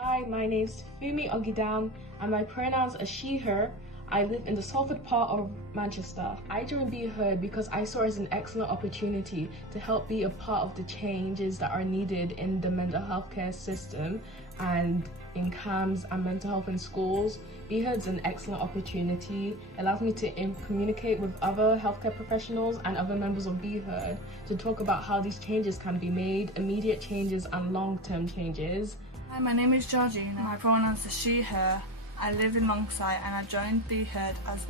Hi, my name's Fumi Ogidam and my pronouns are she, her. I live in the Salford part of Manchester. I joined Be Heard because I saw it as an excellent opportunity to help be a part of the changes that are needed in the mental health care system and in CAMHS and mental health in schools. Be Heard is an excellent opportunity. It allows me to communicate with other healthcare professionals and other members of Be Heard to talk about how these changes can be made, immediate changes and long-term changes. Hi, my name is Georgina. My pronouns are she, her. I live in Longside and I joined Be Heard as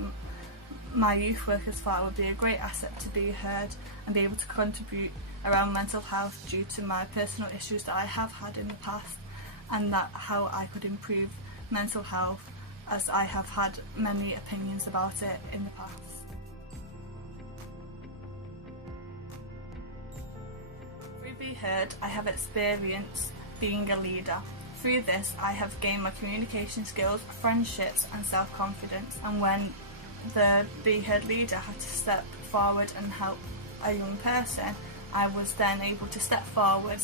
my youth workers thought it would be a great asset to be heard and be able to contribute around mental health due to my personal issues that I have had in the past, and that how I could improve mental health as I have had many opinions about it in the past. Through Be Heard, I have experienced being a leader. Through this, I have gained my communication skills, friendships and self-confidence, and when the Be Heard leader had to step forward and help a young person, I was then able to step forward,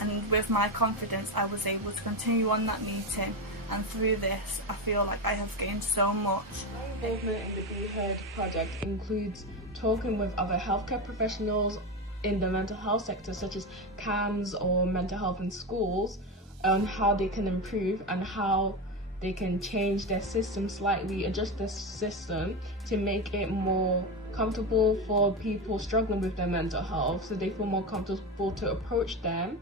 and with my confidence I was able to continue on that meeting, and through this I feel like I have gained so much. My involvement in the Be Heard project includes talking with other healthcare professionals in the mental health sector such as CAMHS or mental health in schools on how they can improve and how they can change their system slightly, adjust their system to make it more comfortable for people struggling with their mental health so they feel more comfortable to approach them.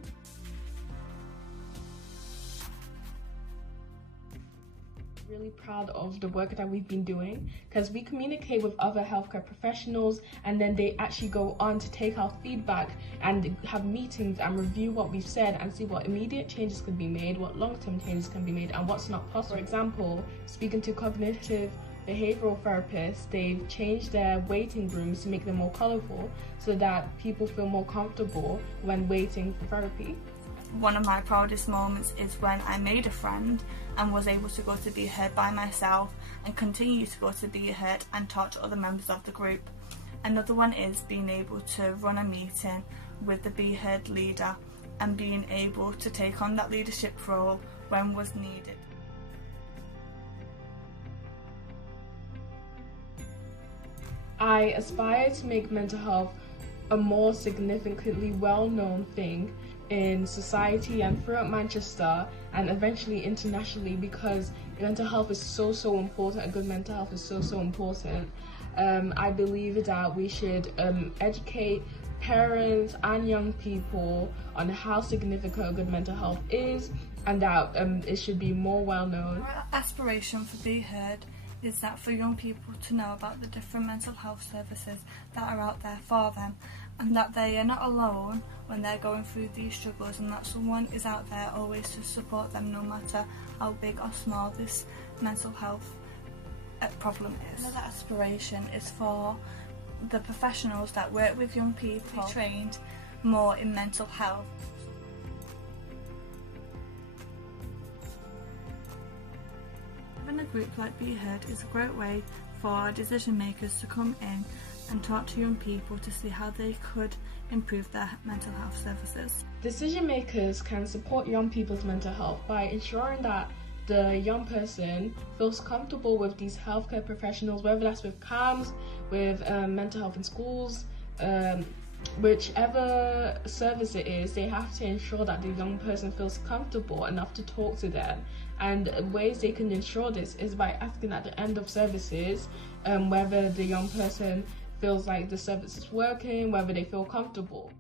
Really proud of the work that we've been doing because we communicate with other healthcare professionals and then they actually go on to take our feedback and have meetings and review what we've said and see what immediate changes can be made, what long-term changes can be made and what's not possible. For example, speaking to cognitive behavioral therapists, they've changed their waiting rooms to make them more colourful so that people feel more comfortable when waiting for therapy. One of my proudest moments is when I made a friend and was able to go to Be Heard by myself and continue to go to Be Heard and talk to other members of the group. Another one is being able to run a meeting with the Be Heard leader and being able to take on that leadership role when was needed. I aspire to make mental health a more significantly well-known thing in society and throughout Manchester and eventually internationally because mental health is so important. A good mental health is so important. I believe that we should educate parents and young people on how significant a good mental health is and that it should be more well known. Our aspiration for Be Heard is that for young people to know about the different mental health services that are out there for them and that they are not alone when they're going through these struggles and that someone is out there always to support them no matter how big or small this mental health problem is. Another aspiration is for the professionals that work with young people to be trained more in mental health. Having a group like Be Heard is a great way for our decision makers to come in and talk to young people to see how they could improve their mental health services. Decision makers can support young people's mental health by ensuring that the young person feels comfortable with these healthcare professionals, whether that's with CAMHS, with mental health in schools, whichever service it is, they have to ensure that the young person feels comfortable enough to talk to them. And ways they can ensure this is by asking at the end of services whether the young person feels like the service is working, whether they feel comfortable.